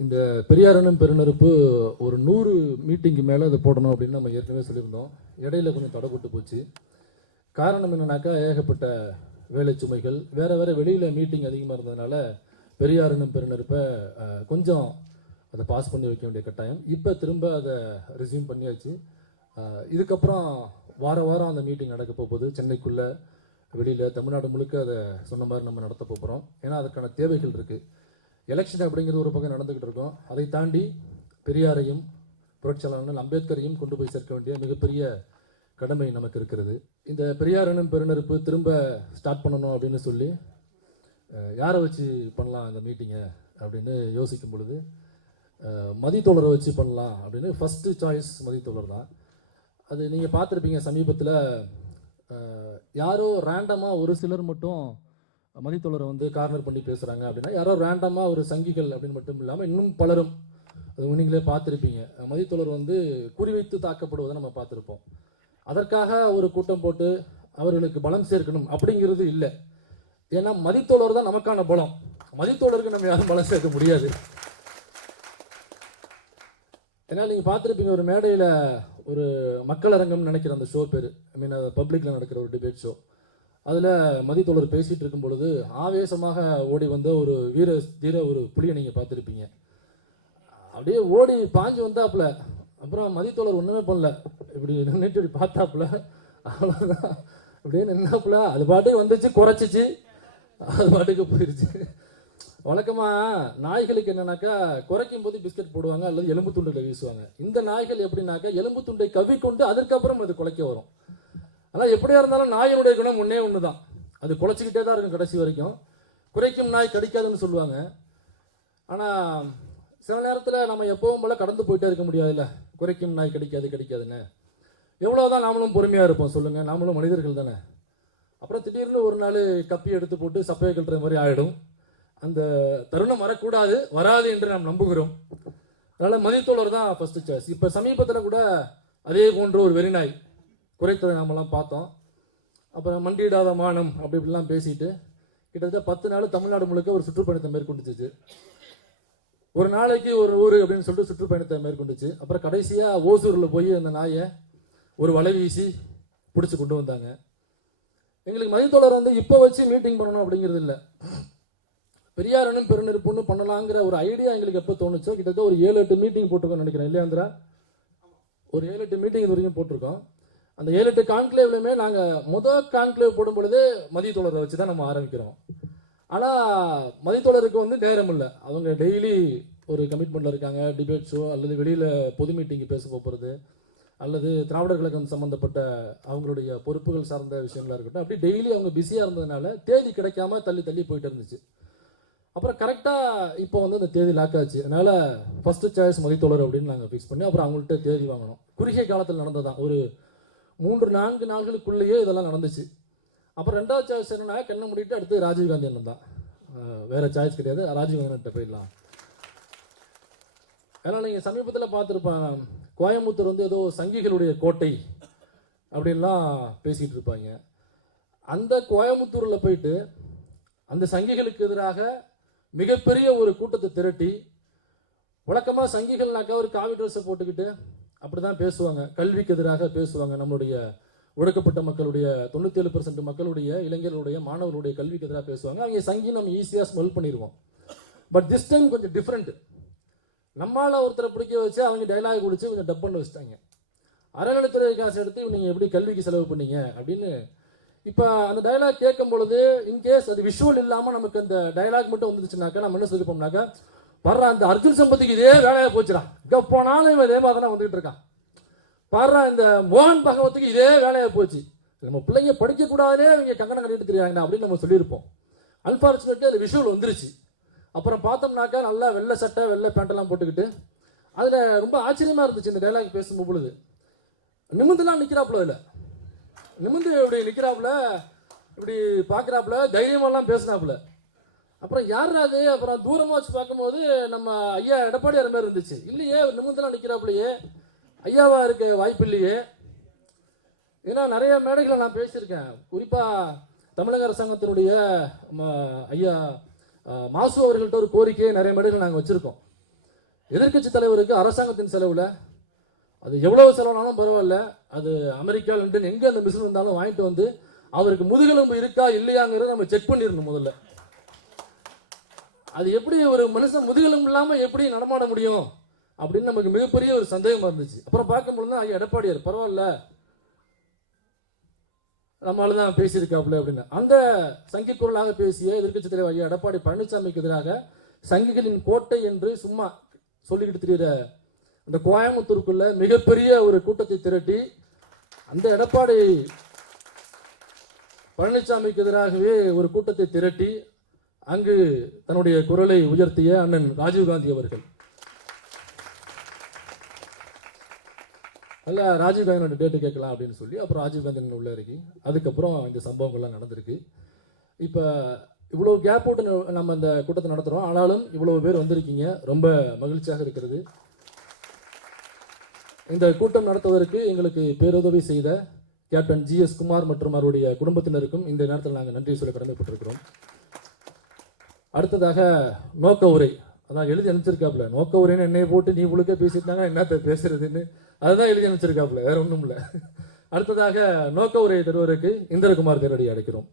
இந்த பெரியாரனும் பெருநெருப்பு ஒரு 100 மீட்டிங்கு மேலே அதை போடணும் அப்படின்னு நம்ம ஏற்கனவே சொல்லியிருந்தோம். இடையில கொஞ்சம் தடைப்பட்டு போச்சு. காரணம் என்னன்னாக்கா, ஏகப்பட்ட வேலை சுமைகள், வேறு வெளியில் மீட்டிங் அதிகமாக இருந்ததுனால பெரியாரனும் பெருநெருப்பை கொஞ்சம் அதை பாஸ் பண்ணி வைக்க வேண்டிய கட்டாயம். இப்போ திரும்ப அதை ரிசீவ் பண்ணியாச்சு. இதுக்கப்புறம் வாரம் அந்த மீட்டிங் நடக்க போகுது. சென்னைக்குள்ளே வெளியில் தமிழ்நாடு முழுக்க அதை சொன்ன மாதிரி நம்ம நடத்த போகிறோம். ஏன்னா அதுக்கான தேவைகள் இருக்குது. எலெக்ஷன் அப்படிங்கிறது ஒரு பக்கம் நடந்துக்கிட்டு இருக்கோம். அதை தாண்டி பெரியாரையும் புரட்சியாளர் அம்பேத்கரையும் கொண்டு போய் சேர்க்க வேண்டிய மிகப்பெரிய கடமை நமக்கு இருக்கிறது. இந்த பெரியாரனும் பெருநெருப்பு திரும்ப ஸ்டார்ட் பண்ணணும் அப்படின்னு சொல்லி யாரை வச்சு பண்ணலாம் இந்த மீட்டிங்கை அப்படின்னு யோசிக்கும் பொழுது மதித்தோழரை வச்சு பண்ணலாம் அப்படின்னு ஃபஸ்ட்டு சாய்ஸ் மதித்தோழர் தான். அது நீங்கள் பார்த்துருப்பீங்க, சமீபத்தில் யாரோ ரேண்டமாக ஒரு சிலர் மட்டும் மதித்தோழரை வந்து கார்னர் பண்ணி பேசுகிறாங்க அப்படின்னா, யாரோ ரேண்டமாக ஒரு சங்கிகள் அப்படின்னு மட்டும் இல்லாமல் இன்னும் பலரும், அது நீங்களே பார்த்துருப்பீங்க, மதித்தோழர் வந்து குறிவைத்து தாக்கப்படுவதை நம்ம பார்த்துருப்போம். அதற்காக ஒரு கூட்டம் போட்டு அவர்களுக்கு பலம் சேர்க்கணும் அப்படிங்கிறது இல்லை. ஏன்னா மதித்தோழர் தான் நமக்கான பலம். மதித்தோழருக்கு நம்ம யாரும் பலம் சேர்க்க முடியாது. ஏன்னா நீங்கள் பார்த்துருப்பீங்க, ஒரு மேடையில் ஒரு மக்கள் அரங்கம் நினைக்கிற அந்த ஷோ பேர், ஐ மீன் பப்ளிக்கில் நடக்கிற ஒரு டிபேட் ஷோ, அதில் மதித்தோழர் பேசிகிட்டு இருக்கும் பொழுது ஆவேசமாக ஓடி வந்த ஒரு தீர ஒரு புலியை நீங்கள் பார்த்துருப்பீங்க. அப்படியே ஓடி பாஞ்சு வந்தாப்புல. அப்புறம் மதித்தோழர் ஒன்றுமே பண்ணல, இப்படி நின்றுட்டு இப்படி பார்த்தாப்புல, அவ்வளோதான், அப்படியே நின்னாப்புல. அது பாட்டுக்கு வந்துச்சு, குறைச்சிச்சு, அது பாட்டுக்கு போயிடுச்சு. வழக்கமாக நாய்களுக்கு என்னன்னாக்கா, குறைக்கும் போது பிஸ்கட் போடுவாங்க அல்லது எலும்பு துண்டுகளை வீசுவாங்க. இந்த நாய்கள் எப்படின்னாக்கா, எலும்பு துண்டை கவ்விக்கொண்டு அதற்கப்புறம் அது குலைக்க வரும். ஆனால் எப்படியா இருந்தாலும் நாயினுடைய குணம் ஒன்றே ஒன்று தான், அது குலைச்சிக்கிட்டே தான் இருக்கும் கடைசி வரைக்கும். குறைக்கும் நாய் கடிக்காதுன்னு சொல்லுவாங்க. ஆனால் சில நேரத்தில் நம்ம எப்பவும் போல கடந்து போயிட்டே இருக்க முடியாதுல்ல. குறைக்கும் நாய் கடிக்காதுன்னு எவ்வளோதான் நாமளும் பொறுமையாக இருப்போம் சொல்லுங்கள், நாமளும் மனிதர்கள் தானே. அப்புறம் திடீர்னு ஒரு நாள் கப்பி எடுத்து போட்டு சப்பையை கட்டுற மாதிரி ஆகிடும். அந்த தருணம் வரக்கூடாது, வராது என்று நாம் நம்புகிறோம். அதனால் மதித்தோழர் தான் ஃபர்ஸ்ட் சாய்ஸ். இப்போ சமீபத்தில் கூட அதே போன்ற ஒரு வெறிநாய் குறைத்ததை நாமெல்லாம் பார்த்தோம். அப்புறம் மண்டியிடாத மானம் அப்படி இப்படிலாம் பேசிட்டு கிட்டத்தட்ட 10 நாள் தமிழ்நாடு முழுக்க ஒரு சுற்றுப்பயணத்தை மேற்கொண்டுச்சு. ஒரு நாளைக்கு ஒரு ஊர் அப்படின்னு சொல்லிட்டு சுற்றுப்பயணத்தை மேற்கொண்டுச்சு. அப்புறம் கடைசியாக ஓசூரில் போய் அந்த நாயை ஒரு வலை வீசி பிடிச்சி கொண்டு வந்தாங்க. எங்களுக்கு மதித்தோழர் வந்து இப்போ வச்சு மீட்டிங் பண்ணணும் அப்படிங்கிறது இல்லை. பெரியாரனும் பெருநெருப்புன்னு பண்ணலாங்கிற ஒரு ஐடியா எங்களுக்கு எப்போ தோணுச்சோ, கிட்டத்தட்ட ஒரு 7-8 மீட்டிங் போட்டிருக்கோம் நினைக்கிறேன் இல்லையா ஆந்திரா? ஒரு 7-8 மீட்டிங் இது வரைக்கும் போட்டிருக்கோம். அந்த 7-8 கான்க்ளேவ்லையுமே நாங்கள் முதல் கான்க்ளேவ் போடும் பொழுது மதித்தோழரை வச்சு தான் நம்ம ஆரம்பிக்கிறோம். ஆனால் மதித்தோழருக்கு வந்து நேரம் இல்லை. அவங்க டெய்லி ஒரு கமிட்மெண்ட்டில் இருக்காங்க. டிபேட் ஷோ அல்லது வெளியில் பொது மீட்டிங்கு பேச போகிறது அல்லது திராவிடர் கழகம் சம்மந்தப்பட்ட அவங்களுடைய பொறுப்புகள் சார்ந்த விஷயங்களாக இருக்கட்டும், அப்படி டெய்லி அவங்க பிஸியாக இருந்ததுனால தேதி கிடைக்காம தள்ளி போயிட்டு இருந்துச்சு. அப்புறம் கரெக்டாக இப்போ வந்து அந்த தேதி லாக் ஆச்சு. அதனால் ஃபஸ்ட்டு சாய்ஸ் மதித்தோழர் அப்படின்னு நாங்கள் ஃபிக்ஸ் பண்ணி அப்புறம் அவங்கள்ட்ட தேதி வாங்கணும். குறுகிய காலத்தில் நடந்ததான், ஒரு 3-4 நாட்களுக்குள்ளேயே இதெல்லாம் நடந்துச்சு. அப்புறம் 2வது சாய்ஸ் என்னன்னா, கண்ணை மூடிட்டு அடுத்து ராஜீவ்காந்தி அண்ணன் தான், வேறு சாய்ஸ் கிடையாது. ராஜீவ்காந்தி போயிடலாம். ஏன்னா நீங்கள் சமீபத்தில் பார்த்துருப்பாங்க, கோயம்புத்தூர் வந்து ஏதோ சங்கிகளுடைய கோட்டை அப்படின்லாம் பேசிகிட்டு இருப்பாங்க. அந்த கோயம்புத்தூரில் போயிட்டு அந்த சங்கிகளுக்கு எதிராக மிகப்பெரிய ஒரு கூட்டத்தை திரட்டி, வழக்கமாக சங்கிகள்னாக்கா ஒரு காவி ட்ரெஸ்ஸை போட்டுக்கிட்டு அப்படி தான் பேசுவாங்க, கல்விக்கு எதிராக பேசுவாங்க. நம்மளுடைய ஒடுக்கப்பட்ட மக்களுடைய 97% மக்களுடைய, இளைஞர்களுடைய, மாணவர்களுடைய கல்விக்கு எதிராக பேசுவாங்க. அவங்க சங்கி நம்ம ஈஸியாக ஸ்மெல் பண்ணிடுவோம். பட் திஸ் டைம் கொஞ்சம் டிஃப்ரெண்ட். நம்மளால் ஒருத்தரை பிடிக்க வச்சு அவங்க டைலாக் குடிச்சு கொஞ்சம் டப் பண்ண வச்சுட்டாங்க. அறநிலைத்துறை காசு எடுத்து நீங்கள் எப்படி கல்விக்கு செலவு பண்ணீங்க அப்படின்னு. இப்போ அந்த டைலாக் கேட்கும் பொழுது இன்கேஸ் அது விஷுவல் இல்லாமல் நமக்கு அந்த டைலாக் மட்டும் வந்துச்சுனாக்கா நம்ம என்ன சொல்லிப்போம்னாக்கா, பாரு அந்த அர்ஜுன் சம்பத்துக்கு இதே வேலையாக போச்சுடா, இங்கே போனாலும் இவன் இதே மாதிரி தான் வந்துகிட்டு இருக்கான். பாரு இந்த மோகன் பகவத்துக்கு இதே வேலையாக போச்சு, நம்ம பிள்ளைங்க படிக்கக்கூடாதுனே இவங்க கங்கணம் கட்டிட்டு தெரியாங்கண்ணா அப்படின்னு நம்ம சொல்லியிருப்போம். அன்ஃபார்ச்சுனேட்லி அது விஷுவல் வந்துருச்சு. அப்புறம் பார்த்தோம்னாக்கா நல்லா வெள்ளை சட்டை வெள்ளை பேண்டெல்லாம் போட்டுக்கிட்டு, அதில் ரொம்ப ஆச்சரியமாக இருந்துச்சு. இந்த டைலாக் பேசும் பொழுது நிமிந்துலாம் நிற்கிறாப்புல, அதில் நிமிந்து இப்படி நிற்கிறாப்புல, இப்படி பார்க்குறாப்புல, தைரியமெல்லாம் பேசினாப்புல. அப்புறம் யார் அது? அப்புறம் தூரமாக வச்சு பார்க்கும்போது நம்ம ஐயா எடப்பாடியார் மாதிரி இருந்துச்சு. இல்லையே, நிமிந்துலாம் நிற்கிறாப்புலையே, ஐயாவா இருக்க வாய்ப்பு இல்லையே. ஏன்னா நிறைய மேடைகளை நான் பேசியிருக்கேன். குறிப்பாக தமிழக அரசாங்கத்தினுடைய ஐயா மாசு அவர்கள்ட்ட ஒரு கோரிக்கையை நிறைய மேடைகள் நாங்கள் வச்சுருக்கோம். எதிர்க்கட்சி தலைவருக்கு அரசாங்கத்தின் செலவுல அது எவ்வளவு செலவானாலும் பரவாயில்ல, அது அமெரிக்கா லண்டன் எங்க அந்த மிஷின் வந்தாலும் வாங்கிட்டு வந்து அவருக்கு முதுகெலும்பு இருக்கா இல்லையாங்கிறத நம்ம செக் பண்ணிடணும் முதல்ல. அது எப்படி ஒரு மனுஷன் முதுகெலும்பு இல்லாம எப்படி நடமாட முடியும் அப்படின்னு நமக்கு மிகப்பெரிய ஒரு சந்தேகமா இருந்துச்சு. அப்புறம் பார்க்கும்போது தான் ஐயா எடப்பாடியார் பரவாயில்ல நம்மளால தான் பேசியிருக்காப்புல அப்படின்னு அந்த சங்கி குரலாக பேசிய எதிர்க்கட்சி தலைவர் ஐயா எடப்பாடி பழனிசாமிக்கு எதிராக சங்கிகளின் கோட்டை என்று சும்மா சொல்லிக்கிட்டு தெரியுற அந்த கோயம்புத்தூருக்குள்ள மிகப்பெரிய ஒரு கூட்டத்தை திரட்டி அந்த எடப்பாடி பழனிசாமிக்கு எதிராகவே ஒரு கூட்டத்தை திரட்டி அங்கு தன்னுடைய குரலை உயர்த்திய அண்ணன் ராஜீவ்காந்தி அவர்கள். அல்ல ராஜீவ்காந்தியோட டேட்டு கேட்கலாம் அப்படின்னு சொல்லி அப்புறம் ராஜீவ்காந்தி உள்ள இறக்கி அதுக்கப்புறம் இந்த சம்பவங்கள்லாம் நடந்திருக்கு. இப்போ இவ்வளோ கேப் போட்டு நம்ம இந்த கூட்டத்தை நடத்துகிறோம், ஆனாலும் இவ்வளோ பேர் வந்திருக்கீங்க, ரொம்ப மகிழ்ச்சியாக இருக்கிறது. இந்த கூட்டம் நடத்துவதற்கு எங்களுக்கு பேருதவி செய்த கேப்டன் ஜிஎஸ் குமார் மற்றும் அவருடைய குடும்பத்தினருக்கும் இந்த நேரத்தில் நாங்கள் நன்றி சொல்ல கடமைப்பட்டிருக்கிறோம். அடுத்ததாக நோக்க உரை, அதான் எழுதி அனுப்பிச்சிருக்காப்புல. நோக்க உரைன்னு என்னைய போட்டு நீ உழுக்க பேசிட்டாங்க என்னத்த பேசுறதுன்னு அதுதான் எழுதி அனுப்பிச்சிருக்காப்புல, வேற ஒன்றும் இல்லை. அடுத்ததாக நோக்க உரையை தருவதற்கு இந்திரகுமார் தேரடி அழைக்கிறோம்.